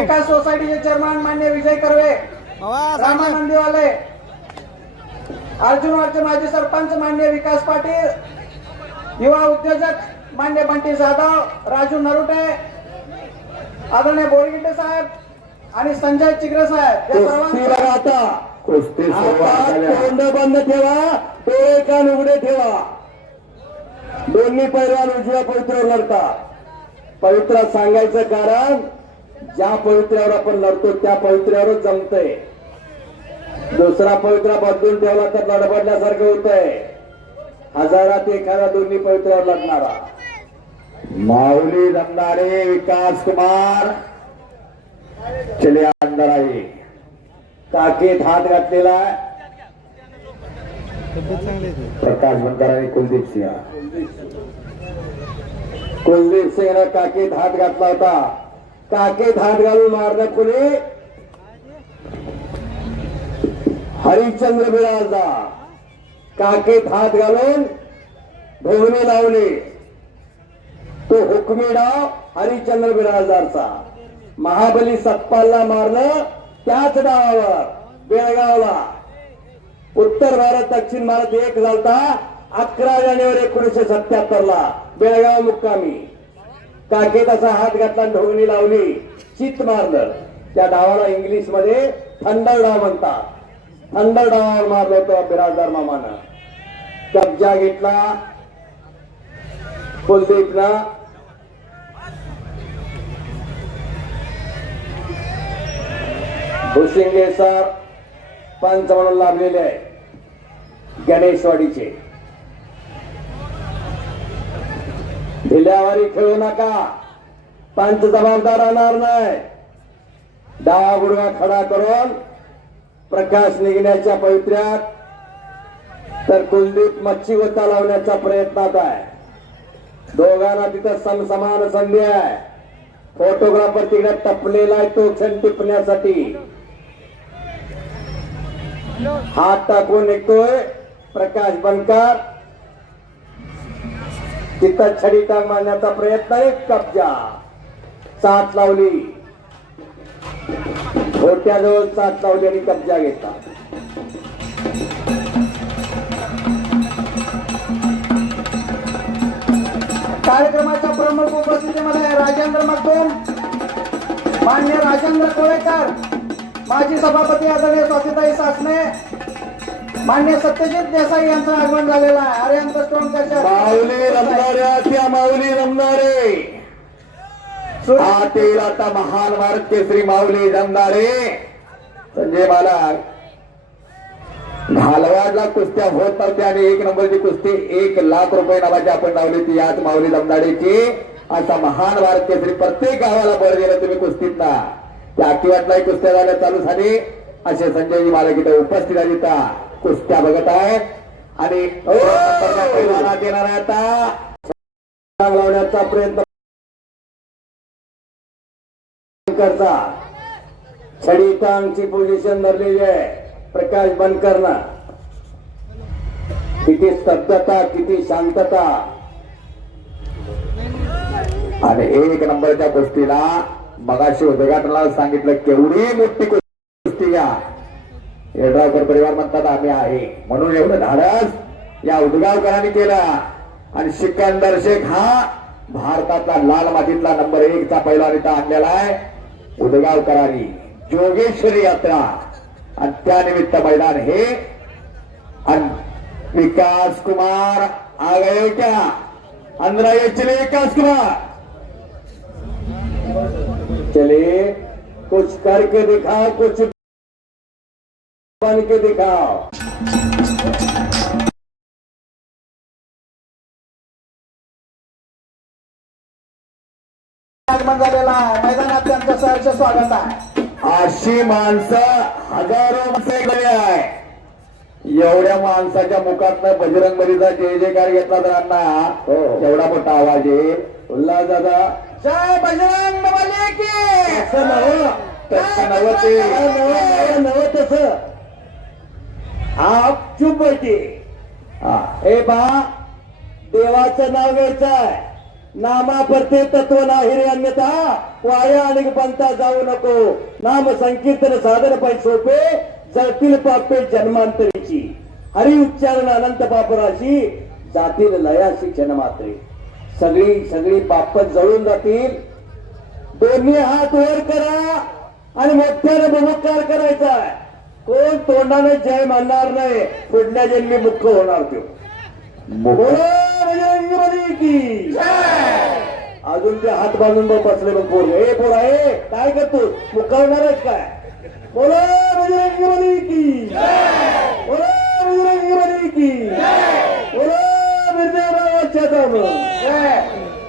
विकास सोसायटीचे चेअरमन मान्य विजय कर्वे रामा नंदीवाले अर्जुनवाडचे माजी सरपंच मान्य विकास पाटील युवा उद्योजक मान्य बंटी जाधव राजू नरुटे आदरणीय बोरगिंटे साहेब आणि संजय चिगरे साहेब. या. तोंड बंद ठेवा. डोळे कान उघडे ठेवा. दोन्ही पैलवान उजव्या पवित्र्यावर लढतात. पवित्रा सांगायचं कारण ज्या पवित्र्यावर आपण लढतो त्या पवित्र्यावरच जमतंय. दुसरा पवित्रा बदलून ठेवला तर लडबडल्यासारखं होतंय. हजारात एखादा दोन्ही पवित्र्यावर लढणारा. माऊली दमदारे विकास कुमार चले अंदर आहे काकेत हात घातलेला प्रकाश बनकर आणि कुलदीप सिंह. कुलदीप सिंह काकेत हात घातला होता. काकेत धाड घालून मारलं कोणी? हरिश्चंद्र बिराजदार. काकेत हात घालून भोवणे लावले. तो हुकमी डाव हरिश्चंद्र बिराजदारचा. महाबली सतपालला मारलं त्याच डावावर बेळगावला. उत्तर भारत दक्षिण भारत एक झालता अकरा जानेवारी एकोणीसशे सत्याहत्तर ला बेळगाव मुक्कामी. काकेत हात घातला आणि ढोंगणी लावली. चित मारलं. त्या डावाला इंग्लिशमध्ये थंडर डाव म्हणतात. थंडर डावावर मारलं होतं बिराजदार मामानं. कब्जा घेतला. कुलदीपला भुशिंगे सर पंच म्हणून लाभलेले आहे. गणेशवाडीचे. ढिल्यावारी खेळू नका. पंच जबाबदार राहणार नाही. डावा गुडगा खडा करून प्रकाश निघण्याच्या पवित्र्यात तर कुलदीप मच्छी गोता लावण्याच्या प्रयत्नात आहे. दोघांना तिथं समसमान संधी आहे. फोटोग्राफर तिकडे टपलेला आहे तो क्षण टिपण्यासाठी. हात टाकून निघतोय प्रकाश बनकर. तिथं छडी टाक मारण्याचा प्रयत्न आहे कब्जा. चाच लावली. घोट्याजवळ चाच लावली आणि कब्जा घेतला. कार्यक्रमाचा प्रमुख उपस्थितीमध्ये राजेंद्र मगदूम मान्य राजेंद्र कोळेकर माजी सभापती आदरणीय स्वातीताई सासणे मान्य सत्यजित देसाई यांचं आगमन झालेलं आहे. आर्यंत स्टोन माऊली रमणाऱ्या त्या माऊली रमणारे. आतील आता महान भारत केसरी माऊली रमणारे. संजय बालार. घालवाडला कुस्त्या होत नव्हत्या आणि एक नंबरची कुस्ती एक लाख रुपये नावाची आपण लावली ती याच माऊली दमदाडीची आता महान भारत केसरी प्रत्येक गावाला बळ दिलं तुम्ही कुस्तीत ना त्या अकिवाटलाही कुस्त्या झाल्या चालू झाली. असे संजयजी मालक इथं उपस्थित आहे इथं. कुस्त्या बघत आहे. आणि येणार आहे आता. लावण्याचा प्रयत्न करता. छडी टांगची पोझिशन धरलेली आहे. प्रकाश बनकरनं. किती स्तब्धता किती शांतता. आणि एक नंबरच्या कुस्तीला मगाशी उद्घाटनाला सांगितलं केवढी मोठी कुस्ती या. येड्रावकर परिवार म्हणतात आम्ही आहे. म्हणून एवढं धाडस या उदगावकरांनी केला. आणि सिकंदर शेख हा भारतातला लाल मातीतला नंबर एक चा पहिला नेता आणलेला आहे. उदगावकरांनी जोगेश्वरी यात्रा. आणि त्यानिमित्त मैदान हे आणि विकास कुमार आ क्या अंद्राय चले विकास कुमार. चले कुछ करके दिखा कुछ बन के दिखाओ आगमन झालेलं आहे. मैदानात त्यांचं सहर्ष स्वागत आहे. अशी माणसं हजारो आहे. एवढ्या माणसाच्या मुखातनं बजरंग बलीचा जय जयकार घेतला तर अण्णा हो. एवढा मोठा आवाज येईल उल्हास दादा. जय बजरंग बली की! असं नवं तसं नव्हं ते. नवं नवं तसं. आप चुप बैठे हे बा देवाचं नाव घ्यायचं आहे. नामा परते तत्व नाही अन्यथा वाया आणि पंथा जाऊ नको. नाम संकीर्तन साधन पै सोपे जळतील पापे जन्मांतरीची. हरी उच्चारण अनंत पापराशी जातील लयाशी क्षण मात्रे सगळी सगळी पाप जळून जातील. दोन्ही हात वर करा आणि मोठ्याने नमस्कार करायचा आहे. कोण तोंडाने जय म्हणणार नाही पुढल्या जन्मी मुख होणार तो बली की. अजून ते हात बांधून बघ बसले बघ पोर. हे पोर आहे काय करतो मुकावणार आहेस काय? बोलो बजरंग बली की. बोलो बजरंग बली की. बोलो.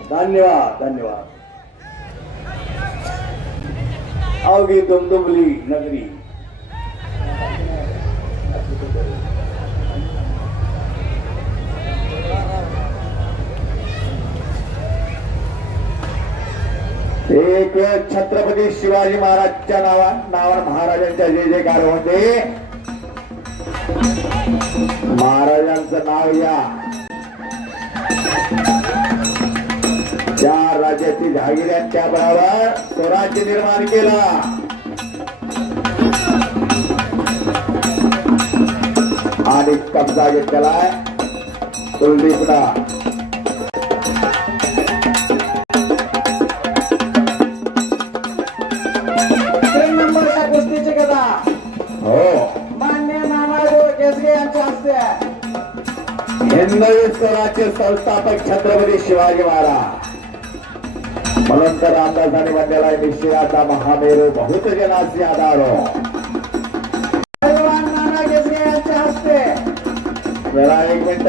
धन्यवाद धन्यवाद. अवघी दुमदुमली नगरी. एक छत्रपती शिवाजी महाराजच्या नावा नावानं महाराजांच्या जे जे कार होते. महाराजांचं नाव या. चार राज्याची जहागीर बरोबर. स्वराज्य निर्माण केला. आणि कब्जा घेतलेलाय कुलदीपला हिंदवी स्वराज्य संस्थापक छत्रपती शिवाजी महाराज. म्हणून तर बनलेला आहे निश्चयाचा महामेरू बहुत जनासी आधारो. पैलवान नाना यांच्या हस्ते. जरा एक मिनिट.